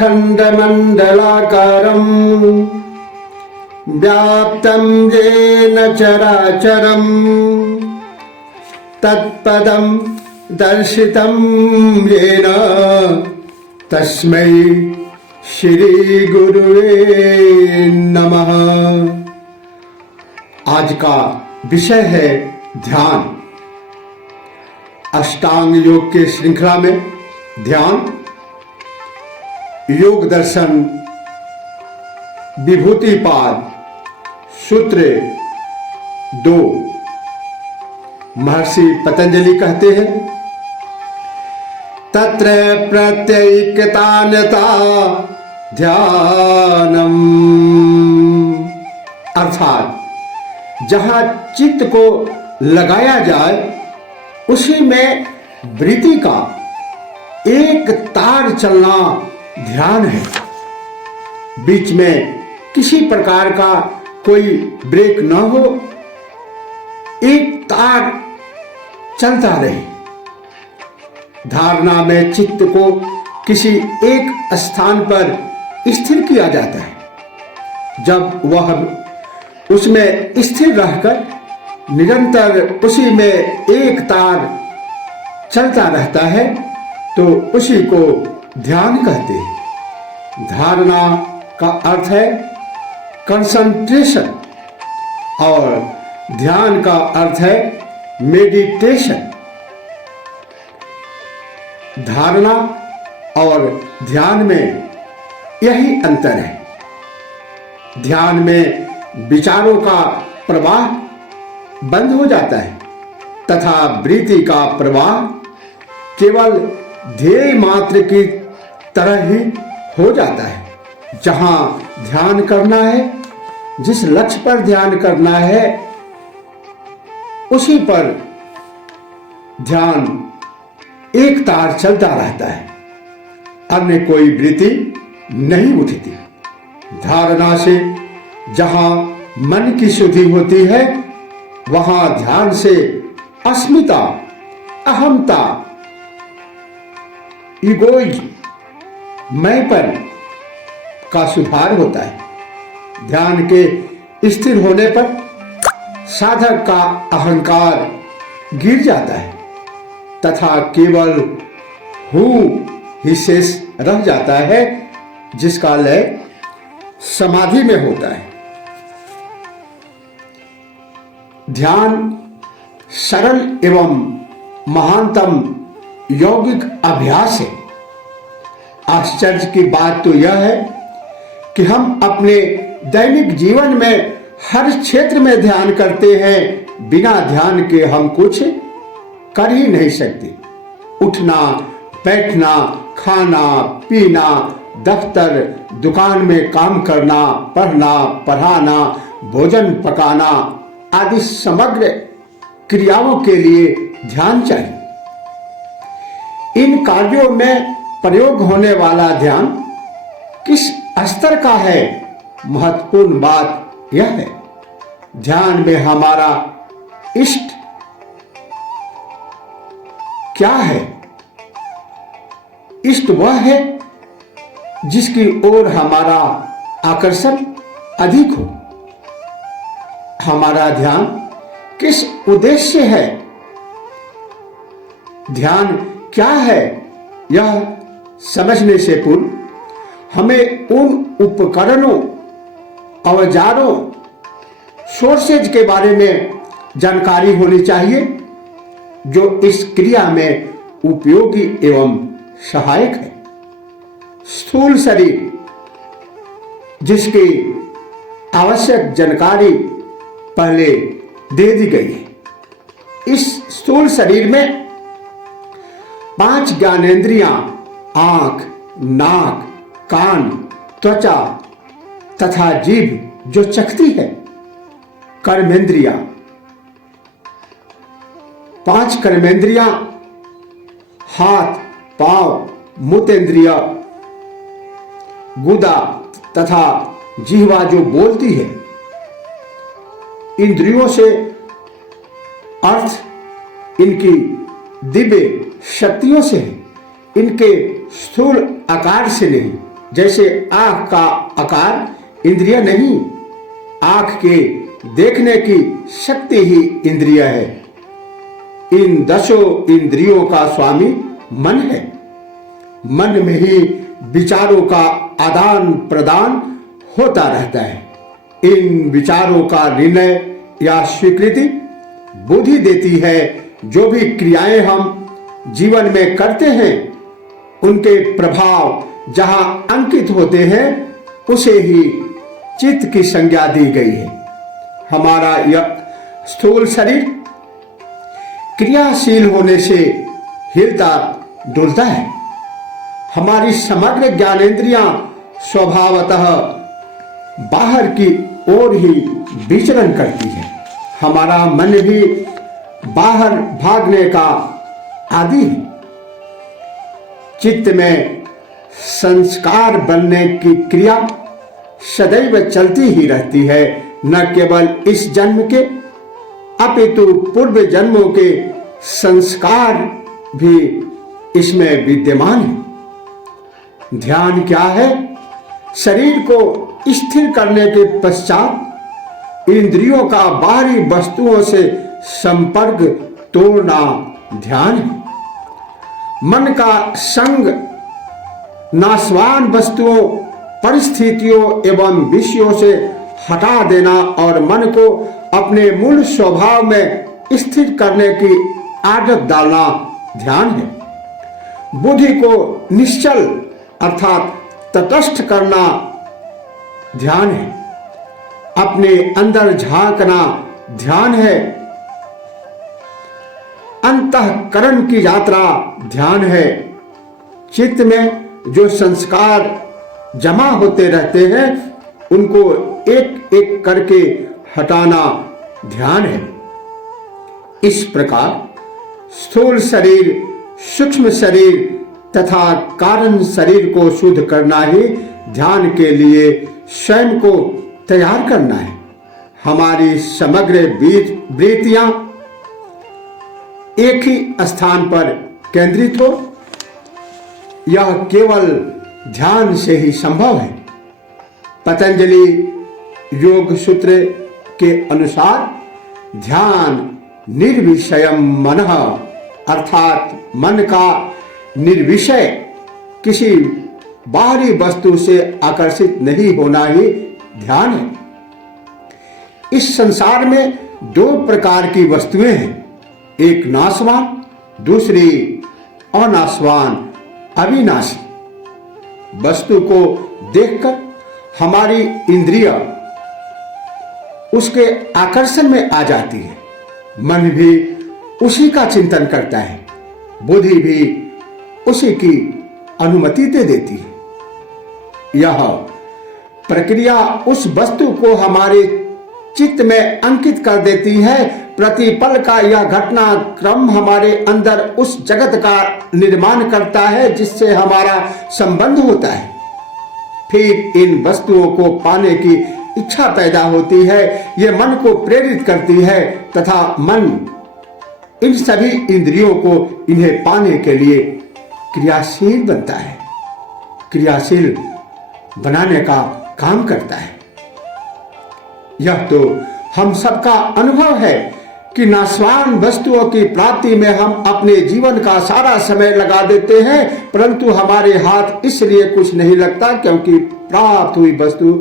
अखण्डमण्डलाकारम् व्याप्तं येन चराचरम् तत्पदं दर्शितं येन तस्मै श्री गुरुवे नमः। आज का विषय है ध्यान। अष्टांग योग के श्रृंखला में ध्यान, योग दर्शन, विभूतिपाद, सूत्र 2। महर्षि पतंजलि कहते हैं, तत्र प्रत्यैकतान्यता ध्यानम, अर्थात जहां चित्त को लगाया जाए उसी में वृत्ति का एक तार चलना ध्यान है। बीच में किसी प्रकार का कोई ब्रेक न हो, एक तार चलता रहे। धारणा में चित्त को किसी एक स्थान पर स्थिर किया जाता है। जब वह उसमें स्थिर रहकर निरंतर उसी में एक तार चलता रहता है तो उसी को ध्यान कहते हैं। धारणा का अर्थ है कंसंट्रेशन और ध्यान का अर्थ है मेडिटेशन। धारणा और ध्यान में यही अंतर है। ध्यान में विचारों का प्रवाह बंद हो जाता है तथा वृत्ति का प्रवाह केवल ध्येय मात्र की तरह ही हो जाता है। जहां ध्यान करना है, जिस लक्ष्य पर ध्यान करना है, उसी पर ध्यान एक तार चलता रहता है, अन्य कोई वृत्ति नहीं उठती। धारणा से जहां मन की शुद्धि होती है, वहां ध्यान से अस्मिता, अहमता, ईगोइज्म, मैंपन का सुधार होता है। ध्यान के स्थिर होने पर साधक का अहंकार गिर जाता है तथा केवल हूं ही शेष रह जाता है, जिसका लय समाधि में होता है। ध्यान सरल एवं महानतम यौगिक अभ्यास है। आश्चर्य की बात तो यह है कि हम अपने दैनिक जीवन में हर क्षेत्र में ध्यान करते हैं। बिना ध्यान के हम कुछ कर ही नहीं सकते। उठना, बैठना, खाना, पीना, दफ्तर, दुकान में काम करना, पढ़ना, पढ़ाना, भोजन पकाना आदि समग्र क्रियाओं के लिए ध्यान चाहिए। इन कार्यों में प्रयोग होने वाला ध्यान किस स्तर का है, महत्वपूर्ण बात यह है। ध्यान में हमारा इष्ट क्या है? इष्ट वह है जिसकी ओर हमारा आकर्षण अधिक हो। हमारा ध्यान किस उद्देश्य है? ध्यान क्या है, यह समझने से पूर्व हमें उन उपकरणों, औजारों, सोर्सेज के बारे में जानकारी होनी चाहिए जो इस क्रिया में उपयोगी एवं सहायक है। स्थूल शरीर, जिसकी आवश्यक जानकारी पहले दे दी गई है। इस स्थूल शरीर में 5 ज्ञानेंद्रियां, आंख, नाक, कान, त्वचा तथा जीभ जो चखती है, कर्मेंद्रियां, 5 कर्मेंद्रियां, हाथ, पांव, मूत्रेंद्रिय, गुदा तथा जिह्वा जो बोलती है। इंद्रियों से अर्थ इनकी दिव्य शक्तियों से है, इनके स्थूल आकार से नहीं। जैसे आंख का आकार इंद्रिय नहीं, आंख के देखने की शक्ति ही इंद्रिय है। इन 10 इंद्रियों का स्वामी मन है। मन में ही विचारों का आदान प्रदान होता रहता है। इन विचारों का निर्णय या स्वीकृति बुद्धि देती है। जो भी क्रियाएं हम जीवन में करते हैं उनके प्रभाव जहां अंकित होते हैं उसे ही चित्त की संज्ञा दी गई है। हमारा यह स्थूल शरीर क्रियाशील होने से हिलता डुलता है। हमारी समग्र ज्ञानेंद्रियां स्वभावतः बाहर की ओर ही विचरण करती है। हमारा मन भी बाहर भागने का आदी है। चित्त में संस्कार बनने की क्रिया सदैव चलती ही रहती है, न केवल इस जन्म के अपितु पूर्व जन्मों के संस्कार भी इसमें विद्यमान है। ध्यान क्या है? शरीर को स्थिर करने के पश्चात इंद्रियों का बाहरी वस्तुओं से संपर्क तोड़ना ध्यान है। मन का संग नाशवान वस्तुओं, परिस्थितियों एवं विषयों से हटा देना और मन को अपने मूल स्वभाव में स्थिर करने की आदत डालना ध्यान है। बुद्धि को निश्चल अर्थात तटस्थ करना ध्यान है। अपने अंदर झांकना ध्यान है। अंतःकरण की यात्रा ध्यान है। चित्त में जो संस्कार जमा होते रहते हैं उनको एक एक करके हटाना ध्यान है। इस प्रकार स्थूल शरीर, सूक्ष्म शरीर तथा कारण शरीर को शुद्ध करना ही ध्यान के लिए स्वयं को तैयार करना है। हमारी समग्र वृत्तियां एक ही स्थान पर केंद्रित हो, यह केवल ध्यान से ही संभव है। पतंजलि योग सूत्र के अनुसार ध्यान निर्विषयम मनः अर्थात मन का निर्विषय किसी बाहरी वस्तु से आकर्षित नहीं होना ही ध्यान है। इस संसार में 2 प्रकार की वस्तुएं हैं, एक नाशवान, दूसरी अनाशवान अविनाशी। वस्तु को देखकर हमारी इंद्रिय उसके आकर्षण में आ जाती है। मन भी उसी का चिंतन करता है, बुद्धि भी उसी की अनुमति दे देती है। यह प्रक्रिया उस वस्तु को हमारे चित्त में अंकित कर देती है। प्रतिपल का यह घटनाक्रम हमारे अंदर उस जगत का निर्माण करता है जिससे हमारा संबंध होता है। फिर इन वस्तुओं को पाने की इच्छा पैदा होती है। ये मन को प्रेरित करती है तथा मन इन सभी इंद्रियों को इन्हें पाने के लिए क्रियाशील बनता है, क्रियाशील बनाने का काम करता है। यह तो हम सबका अनुभव है कि नाशवान वस्तुओं की प्राप्ति में हम अपने जीवन का सारा समय लगा देते हैं, परंतु हमारे हाथ इसलिए कुछ नहीं लगता क्योंकि प्राप्त हुई वस्तु,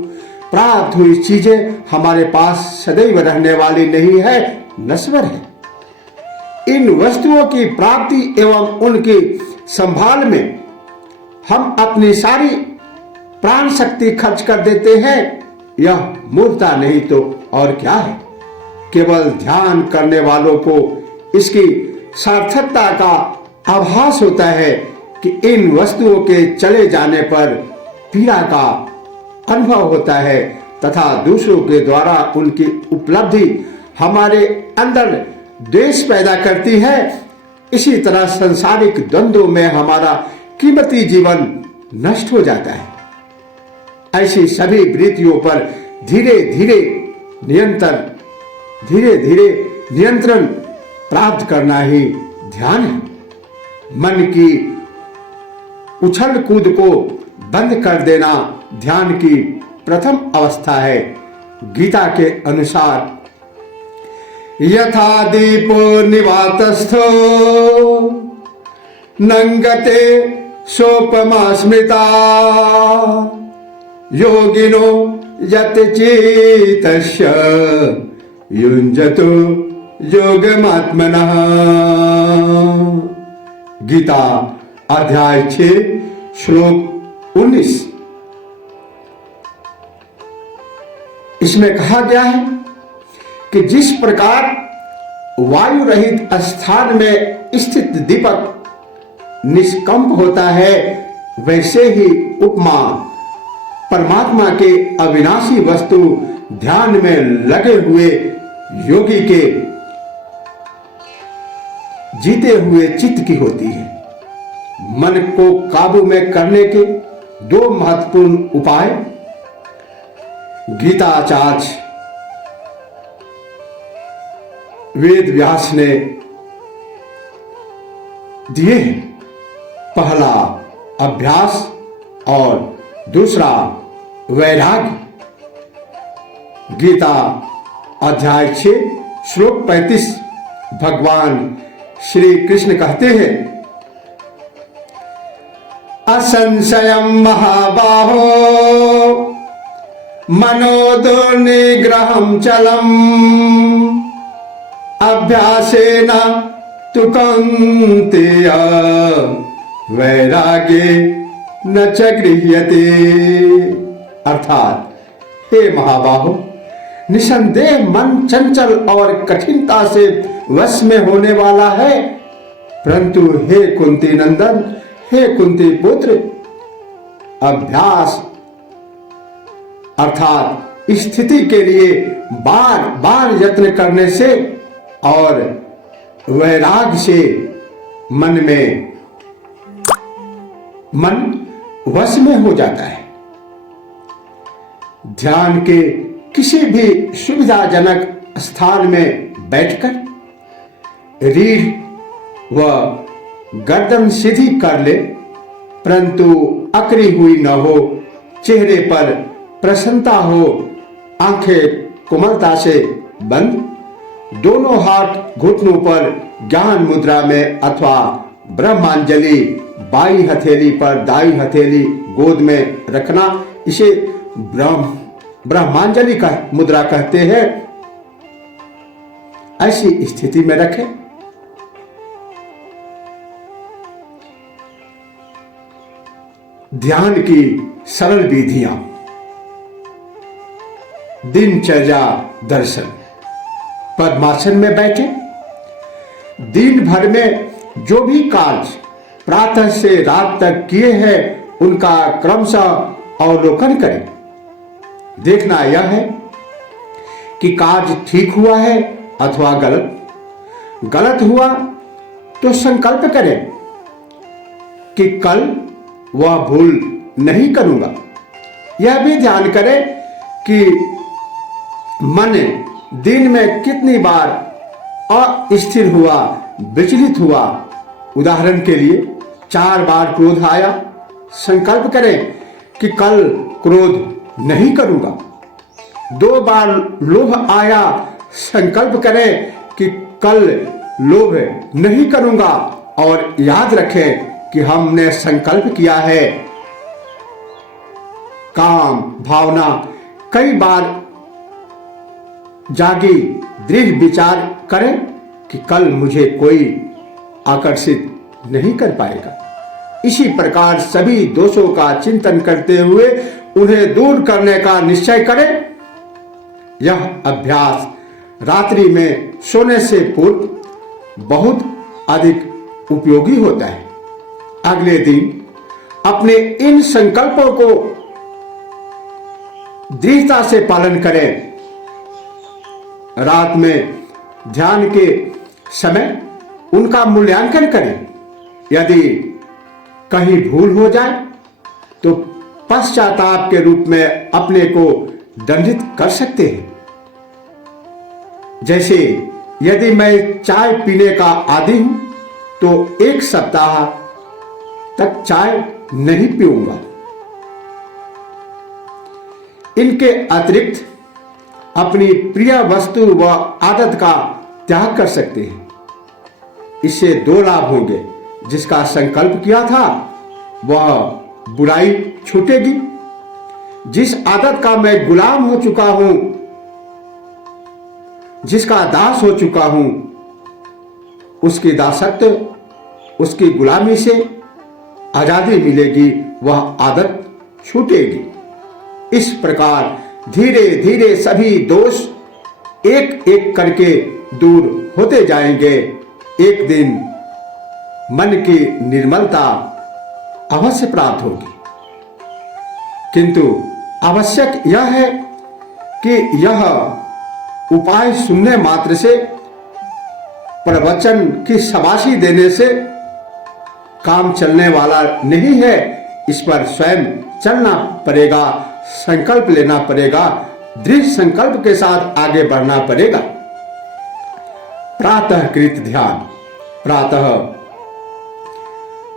प्राप्त हुई चीजें हमारे पास सदैव रहने वाली नहीं है, नश्वर है। इन वस्तुओं की प्राप्ति एवं उनकी संभाल में हम अपनी सारी प्राण शक्ति खर्च कर देते हैं। यह मूर्खता नहीं तो और क्या है। केवल ध्यान करने वालों को इसकी सार्थकता का आभास होता है कि इन वस्तुओं के चले जाने पर पीड़ा का अनुभव होता है तथा दूसरों के द्वारा उनकी उपलब्धि हमारे अंदर द्वेष पैदा करती है। इसी तरह सांसारिक द्वंद्वों में हमारा कीमती जीवन नष्ट हो जाता है। ऐसी सभी वृत्तियों पर धीरे धीरे नियंत्रण प्राप्त करना ही ध्यान है। मन की उछल कूद को बंद कर देना ध्यान की प्रथम अवस्था है। गीता के अनुसार यथा दीपो निवातस्थो नंगते सोपमा स्मृता योगिनो यतचेतस्य युञ्जतो योगमात्मनः। गीता अध्याय 6 श्लोक 19। इसमें कहा गया है कि जिस प्रकार वायु रहित स्थान में स्थित दीपक निष्कंप होता है, वैसे ही उपमा परमात्मा के अविनाशी वस्तु ध्यान में लगे हुए योगी के जीते हुए चित्त की होती है। मन को काबू में करने के दो महत्वपूर्ण उपाय गीताचार्य वेद व्यास ने दिए हैं। पहला अभ्यास और दूसरा वैराग्य। गीता अध्याय 6 श्लोक 35 भगवान श्री कृष्ण कहते हैं, असंशयं महाबाहो मनो दुर्निग्रहं चलम् अभ्यासेन तु कौन्तेय वैराग्ये न च गृह्यते। अर्थात, हे महाबाहो, निसंदेह मन चंचल और कठिनता से वश में होने वाला है, परंतु हे कुंती नंदन, हे कुंती पुत्र, अभ्यास अर्थात स्थिति के लिए बार बार यत्न करने से और वैराग्य से मन वश में हो जाता है। ध्यान के किसी भी सुविधाजनक स्थान में बैठकर रीढ़ व गर्दन सीधी कर ले, परंतु अकड़ी हुई न हो, चेहरे पर प्रसन्नता हो, आंखें कोमलता से बंद, दोनों हाथ घुटनों पर ज्ञान मुद्रा में अथवा ब्रह्मांजलि बाई हथेली पर दाई हथेली गोद में रखना, इसे ब्रह्मांजलि का मुद्रा कहते हैं। ऐसी स्थिति में रखें। ध्यान की सरल विधियां। दिनचर्या दर्शन। पद्मासन में बैठे दिन भर में जो भी कार्य प्रातः से रात तक किए हैं, उनका क्रमशः अवलोकन करें। देखना यह है कि कार्य ठीक हुआ है अथवा गलत हुआ तो संकल्प करें कि कल वह भूल नहीं करूंगा। यह भी ध्यान करें कि मन दिन में कितनी बार अस्थिर हुआ, विचलित हुआ। उदाहरण के लिए 4 बार क्रोध आया, संकल्प करें कि कल क्रोध नहीं करूंगा। 2 बार लोभ आया, संकल्प करें कि कल लोभ नहीं करूंगा। और याद रखें कि हमने संकल्प किया है। काम भावना कई बार जागी, दृढ़ विचार करें कि कल मुझे कोई आकर्षित नहीं कर पाएगा। इसी प्रकार सभी दोषों का चिंतन करते हुए उन्हें दूर करने का निश्चय करें। यह अभ्यास रात्रि में सोने से पूर्व बहुत अधिक उपयोगी होता है। अगले दिन अपने इन संकल्पों को दृढ़ता से पालन करें। रात में ध्यान के समय उनका मूल्यांकन करें। यदि कहीं भूल हो जाए तो पश्चाताप के रूप में अपने को दंडित कर सकते हैं। जैसे यदि मैं चाय पीने का आदी हूं तो 1 सप्ताह तक चाय नहीं पीऊंगा। इनके अतिरिक्त अपनी प्रिय वस्तु व आदत का त्याग कर सकते हैं। इससे दो लाभ होंगे। जिसका संकल्प किया था वह बुराई छूटेगी। जिस आदत का मैं गुलाम हो चुका हूं, जिसका दास हो चुका हूं, उसकी दासत्व, उसकी गुलामी से आजादी मिलेगी, वह आदत छूटेगी। इस प्रकार धीरे धीरे सभी दोष एक एक करके दूर होते जाएंगे। एक दिन मन की निर्मलता अवश्य प्राप्त होगी। किंतु आवश्यक यह है कि यह उपाय सुनने मात्र से, प्रवचन की शाबाशी देने से काम चलने वाला नहीं है। इस पर स्वयं चलना पड़ेगा, संकल्प लेना पड़ेगा, दृढ़ संकल्प के साथ आगे बढ़ना पड़ेगा। प्रातः कृत ध्यान, प्रातः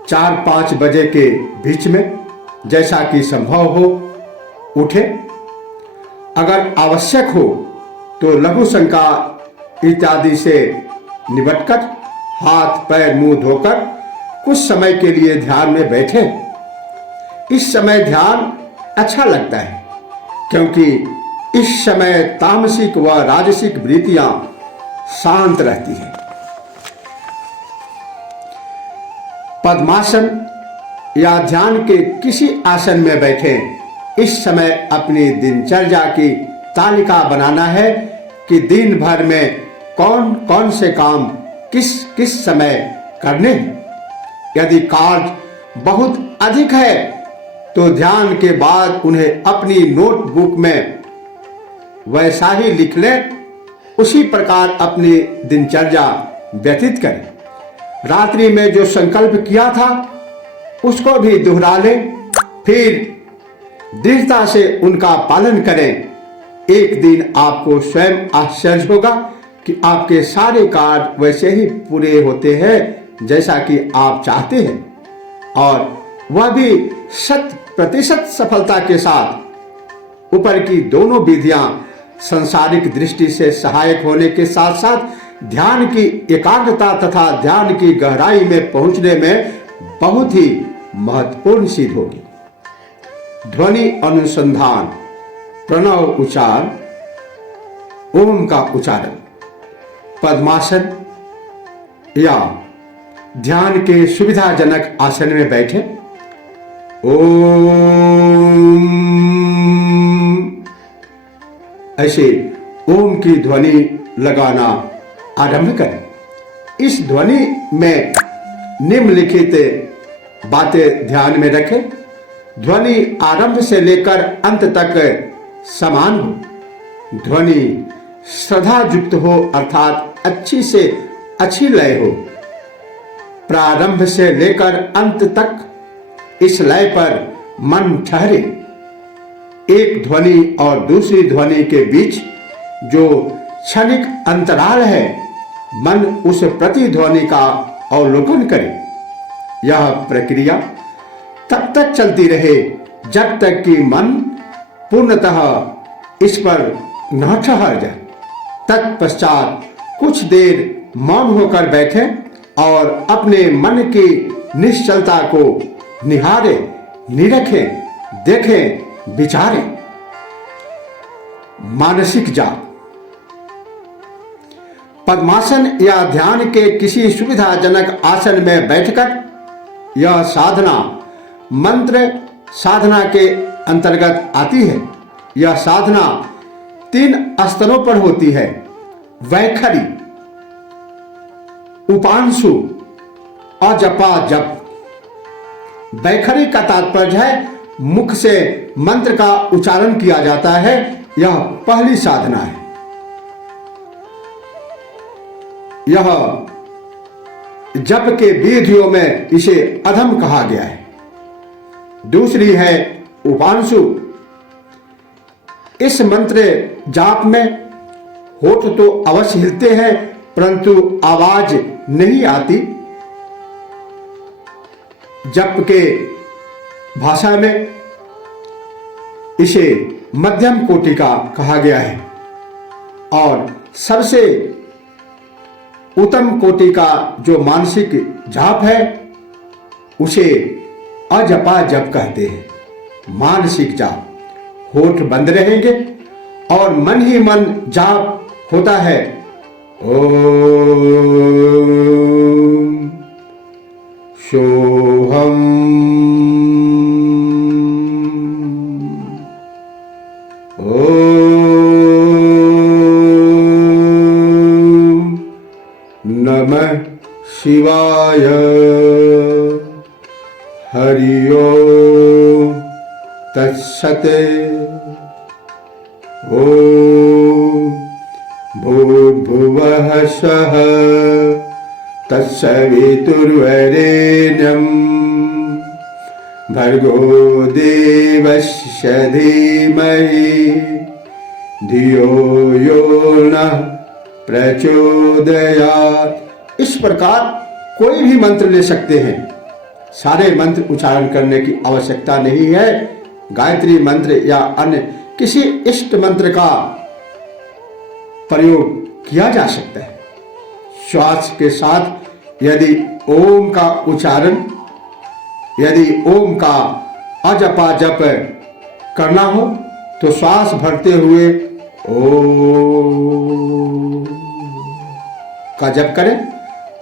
4-5 बजे के बीच में जैसा कि संभव हो उठे। अगर आवश्यक हो तो लघु शंका इत्यादि से निपटकर हाथ पैर मुंह धोकर कुछ समय के लिए ध्यान में बैठे। इस समय ध्यान अच्छा लगता है क्योंकि इस समय तामसिक व राजसिक वृत्तियां शांत रहती है। पद्मासन या ध्यान के किसी आसन में बैठे। इस समय अपनी दिनचर्या की तालिका बनाना है कि दिन भर में कौन कौन से काम किस किस समय करने हैं। यदि कार्य बहुत अधिक है तो ध्यान के बाद उन्हें अपनी नोटबुक में वैसा ही लिख लें, उसी प्रकार अपनी दिनचर्या व्यतीत करें। रात्रि में जो संकल्प किया था उसको भी दोहरा लें, फिर दृढ़ता से उनका पालन करें। एक दिन आपको स्वयं आश्चर्य होगा कि आपके सारे कार्य वैसे ही पूरे होते हैं जैसा कि आप चाहते हैं, और वह भी 100% सफलता के साथ। ऊपर की दोनों विधियां सांसारिक दृष्टि से सहायक होने के साथ साथ ध्यान की एकाग्रता तथा ध्यान की गहराई में पहुंचने में बहुत ही महत्वपूर्ण सिद्ध होगी। ध्वनि अनुसंधान, प्रणव उच्चार, ओम का उच्चारण, पद्मासन या ध्यान के सुविधाजनक आसन में बैठे ओम ऐसे ओम की ध्वनि लगाना आरंभ करें। इस ध्वनि में निम्नलिखित बातें ध्यान में रखें। ध्वनि आरंभ से लेकर अंत तक समान हो। ध्वनि श्रद्धायुक्त हो अर्थात अच्छी से अच्छी लय हो। प्रारंभ से लेकर अंत तक इस लय पर मन ठहरे। एक ध्वनि और दूसरी ध्वनि के बीच जो क्षणिक अंतराल है, मन उस प्रतिध्वनि का अवलोकन करे। यह प्रक्रिया तब तक चलती रहे जब तक कि मन पूर्णतः इस पर न ठहर जाए। तत्पश्चात कुछ देर मौन होकर बैठे और अपने मन की निश्चलता को निहारे, निरखें, देखें, विचारें। मानसिक जाप, पद्मासन या ध्यान के किसी सुविधाजनक आसन में बैठकर यह साधना मंत्र साधना के अंतर्गत आती है। यह साधना 3 स्तरों पर होती है: वैखरी, उपांशु और जपा जप। वैखरी का तात्पर्य है मुख से मंत्र का उच्चारण किया जाता है। यह पहली साधना है। यह जप के विधियों में इसे अधम कहा गया है। दूसरी है उपांशु। इस मंत्र जाप में होठ तो अवश्य हिलते हैं परंतु आवाज नहीं आती। जप के भाषा में इसे मध्यम कोटि का कहा गया है और सबसे उत्तम कोटि का जो मानसिक जाप है उसे अजपा जप कहते हैं। मानसिक जाप, होठ बंद रहेंगे और मन ही मन जाप होता है। ओम सोहम, ओम नमः शिवाय, हरि ओम तत्सत्। ओम भूर्भुवः स्वः तत्सवितुर्वरेण्यं भर्गो देवस्य धीमहि धियो यो नः प्रचोदयात्। इस प्रकार कोई भी मंत्र ले सकते हैं, सारे मंत्र उच्चारण करने की आवश्यकता नहीं है। गायत्री मंत्र या अन्य किसी इष्ट मंत्र का प्रयोग किया जा सकता है। श्वास के साथ यदि ओम का उच्चारण, यदि ओम का अजपा जप करना हो तो श्वास भरते हुए ओम का जप करें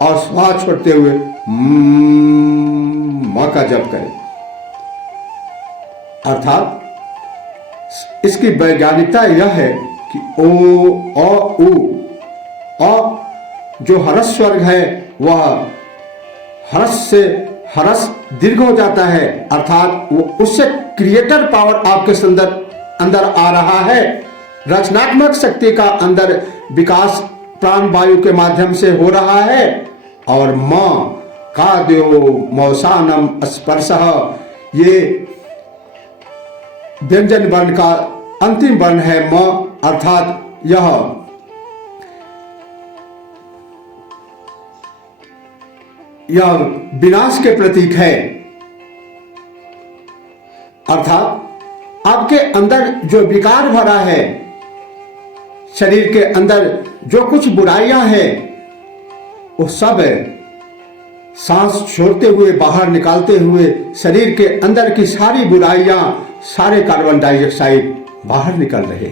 और श्वास छोड़ते हुए म का जप करें। अर्थात इसकी वैज्ञानिकता यह है कि ओ अ उ अ जो हरस स्वर्ग है वह हरस से हरस दीर्घ हो जाता है, अर्थात वो उससे क्रिएटर पावर आपके अंदर आ रहा है। रचनात्मक शक्ति का अंदर विकास प्राण वायु के माध्यम से हो रहा है। और म काद्यो मौसानम स्पर्शः, ये व्यंजन वर्ण का अंतिम वर्ण है म, अर्थात यह विनाश के प्रतीक है। अर्थात आपके अंदर जो विकार भरा है, शरीर के अंदर जो कुछ बुराइयां हैं, वो सब सांस छोड़ते हुए बाहर निकालते हुए शरीर के अंदर की सारी बुराइयां, सारे कार्बन डाइऑक्साइड बाहर निकल रहे।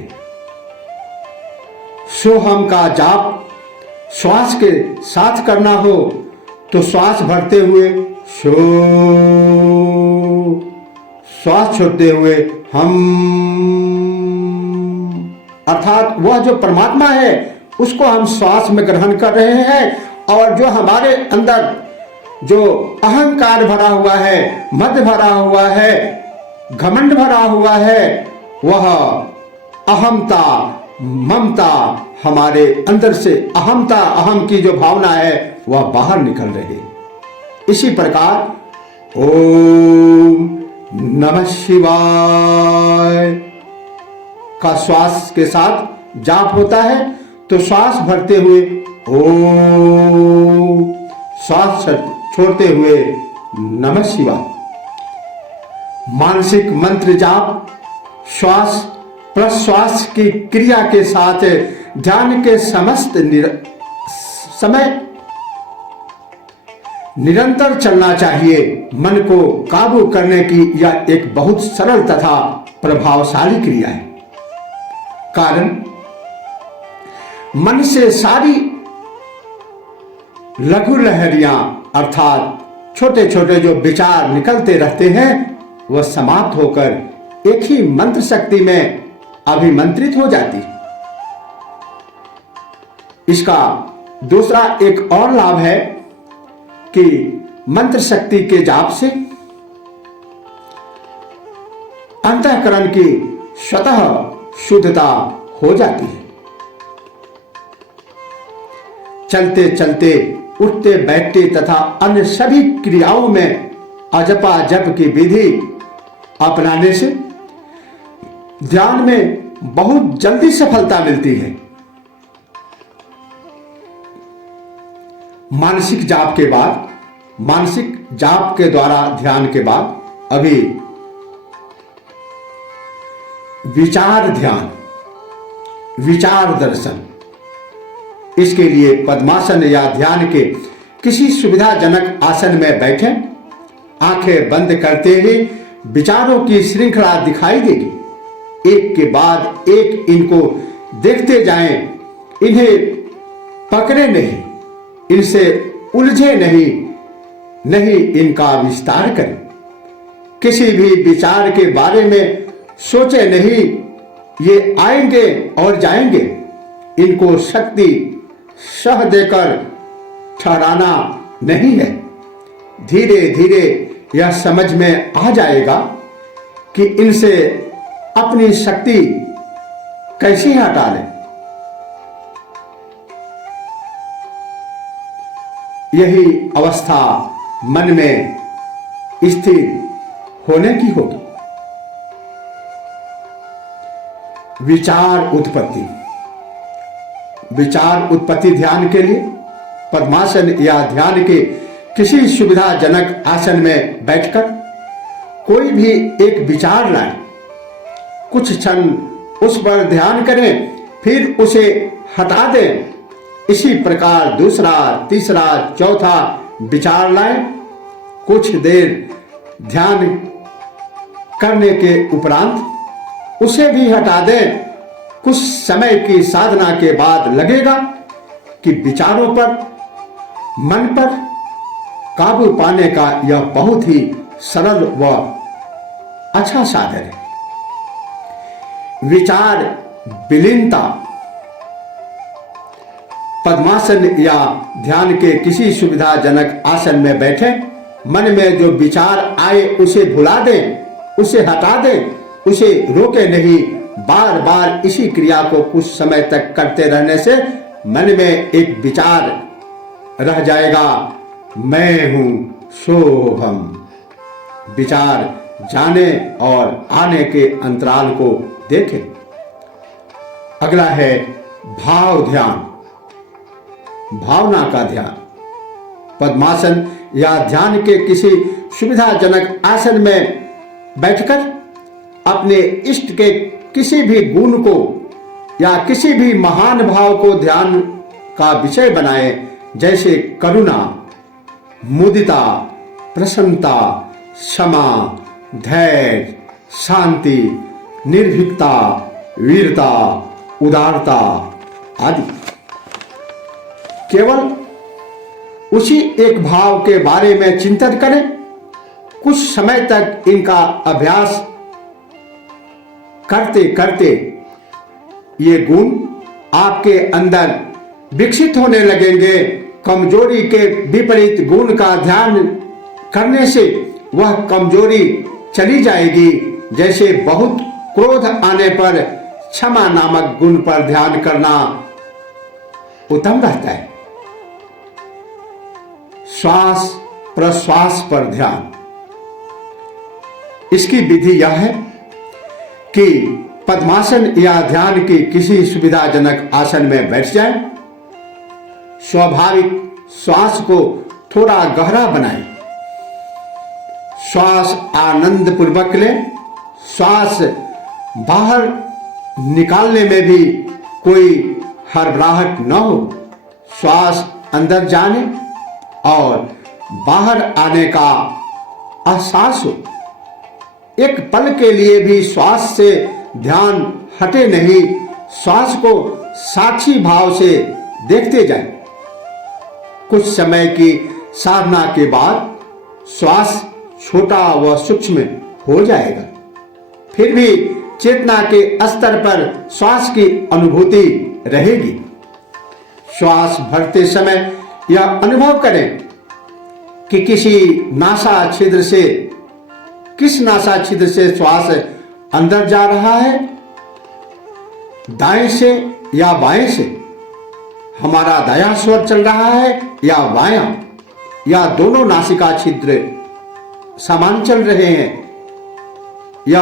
सोहम का जाप श्वास के साथ करना हो तो श्वास भरते हुए सो, श्वास छोड़ते हुए हम, अर्थात वह जो परमात्मा है उसको हम श्वास में ग्रहण कर रहे हैं। और जो हमारे अंदर जो अहंकार भरा हुआ है, मद भरा हुआ है, घमंड भरा हुआ है, वह अहमता ममता हमारे अंदर से अहमता, अहम की जो भावना है वह बाहर निकल रही। इसी प्रकार ओम नमः शिवाय का श्वास के साथ जाप होता है तो श्वास भरते हुए ओम, श्वास छोड़ते हुए नमः शिवाय। मानसिक मंत्र जाप श्वास प्रश्वास की क्रिया के साथ ध्यान के समस्त समय निरंतर चलना चाहिए। मन को काबू करने की यह एक बहुत सरल तथा प्रभावशाली क्रिया है। कारण मन से सारी लघु लहरियां, अर्थात छोटे छोटे जो विचार निकलते रहते हैं, वह समाप्त होकर एक ही मंत्र शक्ति में अभिमंत्रित हो जाती। इसका दूसरा एक और लाभ है कि मंत्र शक्ति के जाप से अंतःकरण की स्वतः शुद्धता हो जाती है। चलते चलते, उठते बैठते तथा अन्य सभी क्रियाओं में अजपा जप की विधि अपनाने से ध्यान में बहुत जल्दी सफलता मिलती है। मानसिक जाप के द्वारा ध्यान के बाद अभी विचार ध्यान, विचार दर्शन। इसके लिए पद्मासन या ध्यान के किसी सुविधाजनक आसन में बैठें। आंखें बंद करते ही विचारों की श्रृंखला दिखाई देगी। एक के बाद एक इनको देखते जाएं, इन्हें पकड़े नहीं, इनसे उलझे नहीं इनका विस्तार करें। किसी भी विचार के बारे में सोचे नहीं, ये आएंगे और जाएंगे। इनको शक्ति सह देकर ठहराना नहीं है। धीरे धीरे यह समझ में आ जाएगा कि इनसे अपनी शक्ति कैसे हटा लें। यही अवस्था मन में स्थिर होने की होगी। विचार उत्पत्ति। विचार उत्पत्ति ध्यान के लिए पद्मासन या ध्यान के किसी सुविधाजनक आसन में बैठकर कोई भी एक विचार लाएं। कुछ क्षण उस पर ध्यान करें, फिर उसे हटा दें। इसी प्रकार दूसरा, तीसरा, चौथा विचार लाएं। कुछ देर ध्यान करने के उपरांत उसे भी हटा दें। कुछ समय की साधना के बाद लगेगा कि विचारों पर, मन पर काबू पाने का यह बहुत ही सरल व अच्छा साधन है। विचार विलीनता। पद्मासन या ध्यान के किसी सुविधाजनक आसन में बैठे, मन में जो विचार आए उसे भुला दें, उसे हटा दें, उसे रोके नहीं। बार बार इसी क्रिया को कुछ समय तक करते रहने से मन में एक विचार रह जाएगा, मैं हूं सोहम। विचार जाने और आने के अंतराल को देखें। अगला है भाव ध्यान, भावना का ध्यान। पद्मासन या ध्यान के किसी सुविधाजनक आसन में बैठकर अपने इष्ट के किसी भी गुण को या किसी भी महान भाव को ध्यान का विषय बनाए, जैसे करुणा, मुदिता, प्रसन्नता, क्षमा, धैर्य, शांति, निर्भीकता, वीरता, उदारता आदि। केवल उसी एक भाव के बारे में चिंतन करें। कुछ समय तक इनका अभ्यास करते करते ये गुण आपके अंदर विकसित होने लगेंगे। कमजोरी के विपरीत गुण का ध्यान करने से वह कमजोरी चली जाएगी। जैसे बहुत क्रोध आने पर क्षमा नामक गुण पर ध्यान करना उत्तम रहता है। श्वास प्रश्वास पर ध्यान। इसकी विधि यह है कि पद्मासन या ध्यान की किसी सुविधाजनक आसन में बैठ जाएं। स्वाभाविक श्वास को थोड़ा गहरा बनाएं। श्वास आनंद पूर्वक लें। श्वास बाहर निकालने में भी कोई हड़बड़ाहट न हो। श्वास अंदर जाने और बाहर आने का एहसास हो। एक पल के लिए भी श्वास से ध्यान हटे नहीं। श्वास को साक्षी भाव से देखते जाएं। कुछ समय की साधना के बाद श्वास छोटा व सूक्ष्म हो जाएगा। फिर भी चेतना के स्तर पर श्वास की अनुभूति रहेगी। श्वास भरते समय यह अनुभव करें कि किस नासा छिद्र से श्वास अंदर जा रहा है, दाएं से या बाएं से। हमारा दायां स्वर चल रहा है या बायां, या दोनों नासिका छिद्र समान चल रहे हैं। यह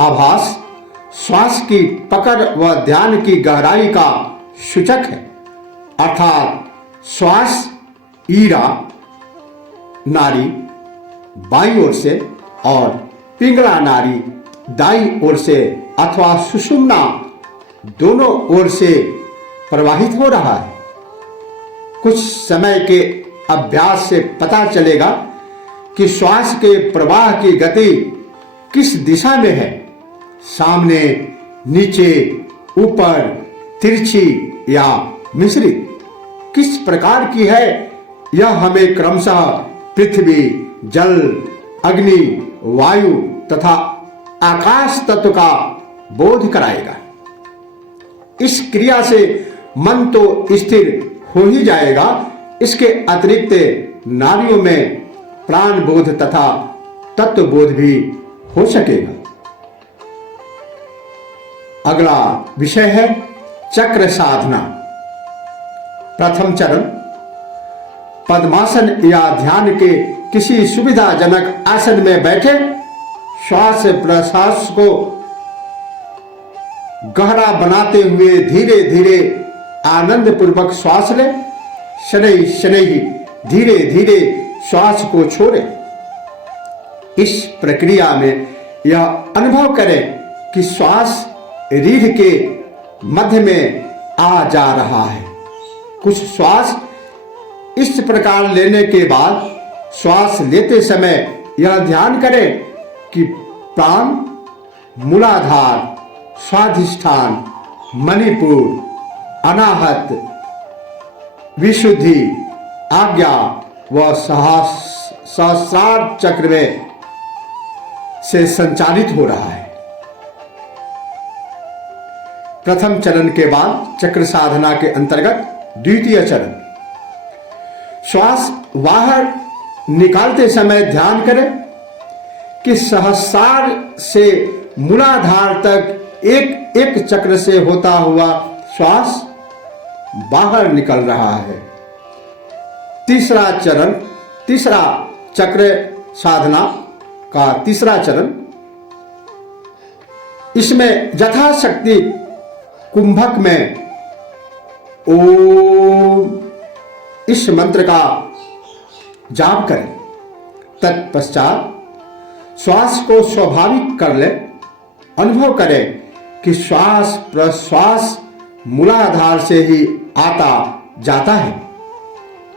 आभास श्वास की पकड़ व ध्यान की गहराई का सूचक है। अर्थात श्वास ईरा नाड़ी बाईं ओर से और पिंगला नाड़ी दाईं ओर से अथवा सुषुम्ना दोनों ओर से प्रवाहित हो रहा है। कुछ समय के अभ्यास से पता चलेगा कि श्वास के प्रवाह की गति किस दिशा में है, सामने, नीचे, ऊपर, तिरछी या मिश्रित किस प्रकार की है। यह हमें क्रमशः पृथ्वी, जल, अग्नि, वायु तथा आकाश तत्व का बोध कराएगा। इस क्रिया से मन तो स्थिर हो ही जाएगा, इसके अतिरिक्त नाड़ियों में प्राण बोध तथा तत्व बोध भी हो सकेगा। अगला विषय है चक्र साधना। प्रथम चरण, पद्मासन या ध्यान के किसी सुविधाजनक आसन में बैठे श्वास प्रश्वास को गहरा बनाते हुए धीरे धीरे आनंद पूर्वक श्वास ले। शनै शनै धीरे धीरे श्वास को छोड़े। इस प्रक्रिया में यह अनुभव करें कि श्वास रीढ़ के मध्य में आ जा रहा है। कुछ श्वास इस प्रकार लेने के बाद श्वास लेते समय यह ध्यान करें कि प्राण, मूलाधार, स्वाधिष्ठान, मणिपुर, अनाहत, विशुद्धि, आज्ञा व सहस्रार चक्र में से संचालित हो रहा है। प्रथम चरण के बाद चक्र साधना के अंतर्गत द्वितीय चरण, श्वास बाहर निकालते समय ध्यान करें कि सहस्रार से मूलाधार तक एक एक चक्र से होता हुआ श्वास बाहर निकल रहा है। तीसरा चक्र साधना का तीसरा चरण, इसमें यथाशक्ति कुंभक में ओम इस मंत्र का जाप करें। तत्पश्चात श्वास को स्वाभाविक कर ले। अनुभव करें कि श्वास प्रश्वास मूलाधार से ही आता जाता है।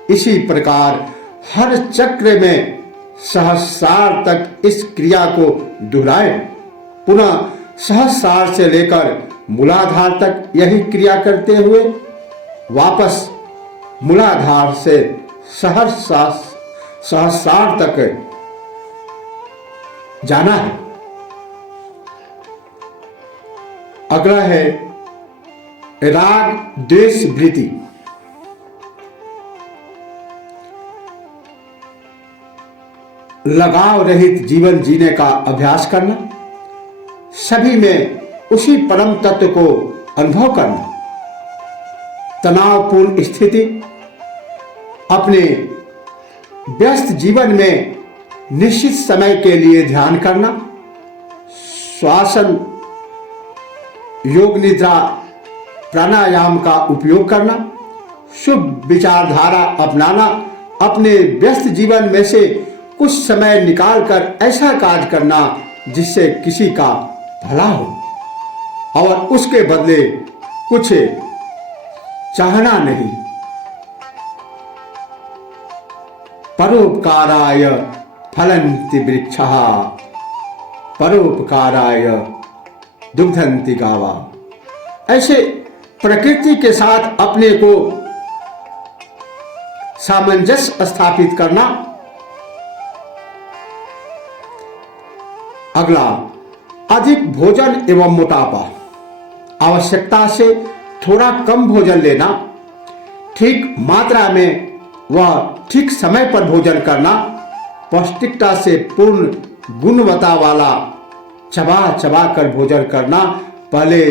इसी प्रकार हर चक्र में सहस्रार तक इस क्रिया को दोहराएं। पुनः सहस्रार से लेकर मूलाधार तक यही क्रिया करते हुए वापस मूलाधार से सहस्रार तक जाना है। अगला है राग द्वेष वृत्ति। लगाव रहित जीवन जीने का अभ्यास करना, सभी में उसी परम तत्व को अनुभव करना, तनावपूर्ण स्थिति, अपने व्यस्त जीवन में निश्चित समय के लिए ध्यान करना, श्वासन, योग निद्रा, प्राणायाम का उपयोग करना, शुभ विचारधारा अपनाना, अपने व्यस्त जीवन में से कुछ समय निकालकर ऐसा कार्य करना जिससे किसी का भला हो और उसके बदले कुछ चाहना नहीं। परोपकाराय फलन्ति वृक्षाः, परोपकाराय दुग्धन्ति गावः। ऐसे प्रकृति के साथ अपने को सामंजस्य स्थापित करना। अगला, अधिक भोजन एवं मोटापा। आवश्यकता से थोड़ा कम भोजन लेना, ठीक मात्रा में व ठीक समय पर भोजन करना, पौष्टिकता से पूर्ण गुणवत्ता वाला चबा चबा कर भोजन करना, पहले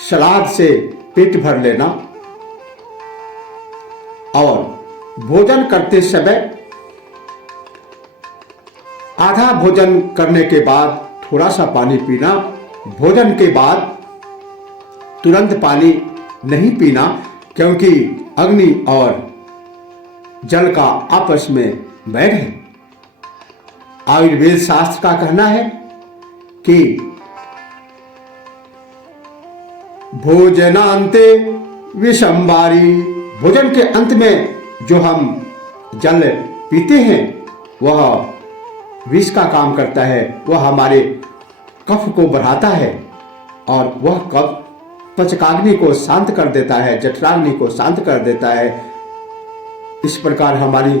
सलाद से पेट भर लेना और भोजन करते समय आधा भोजन करने के बाद थोड़ा सा पानी पीना, भोजन के बाद तुरंत पानी नहीं पीना, क्योंकि अग्नि और जल का आपस में बैर है। आयुर्वेद शास्त्र का कहना है कि भोजनांते विषंबारी, भोजन के अंत में जो हम जल पीते हैं वह विष का काम करता है, वह हमारे कफ को बढ़ाता है और वह कफ पचकाग्नि को शांत कर देता है, जठराग्नि को शांत कर देता है। इस प्रकार हमारी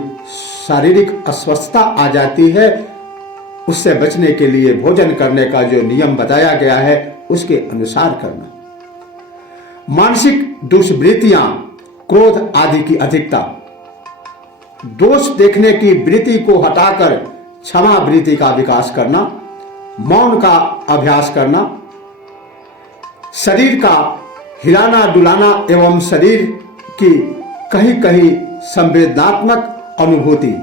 शारीरिक अस्वस्थता आ जाती है। उससे बचने के लिए भोजन करने का जो नियम बताया गया है उसके अनुसार करना। मानसिक दुष्वृत्तियां, क्रोध आदि की अधिकता, दोष देखने की वृत्ति को हटाकर क्षमा वृत्ति का विकास करना, मौन का अभ्यास करना, शरीर का हिलाना डुलाना एवं शरीर की कहीं कहीं संवेदनात्मक अनुभूति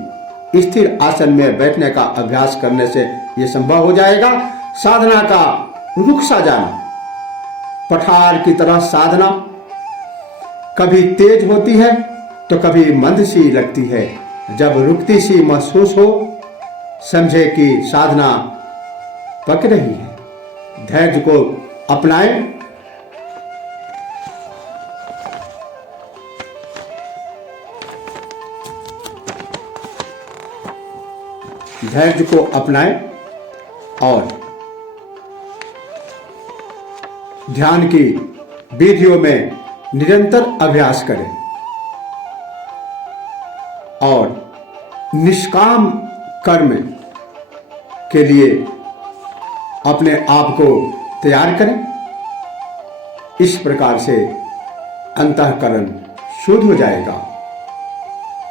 स्थिर आसन में बैठने का अभ्यास करने से यह संभव हो जाएगा। साधना का रुख सा जाना, पठार की तरह साधना कभी तेज होती है तो कभी मंद सी लगती है। जब रुकती सी महसूस हो समझे कि साधना पक रही है। धैर्य को अपनाएं। धैर्य को अपनाएं और ध्यान की विधियों में निरंतर अभ्यास करें और निष्काम कर्म के लिए अपने आप को तैयार करें। इस प्रकार से अंतःकरण शुद्ध हो जाएगा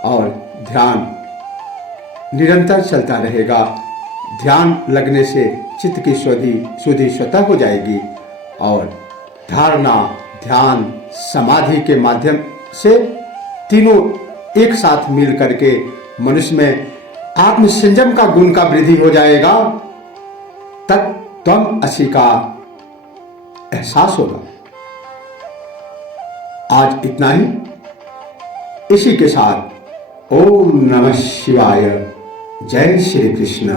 और ध्यान निरंतर चलता रहेगा। ध्यान लगने से चित्त की शुद्धि स्वतः हो जाएगी और धारणा, ध्यान, समाधि के माध्यम से तीनों एक साथ मिल करके मनुष्य में आत्म संयम का गुण का वृद्धि हो जाएगा। तब त्वम असि का एहसास होगा। आज इतना ही। इसी के साथ ओम नमः शिवाय। जय श्री कृष्ण।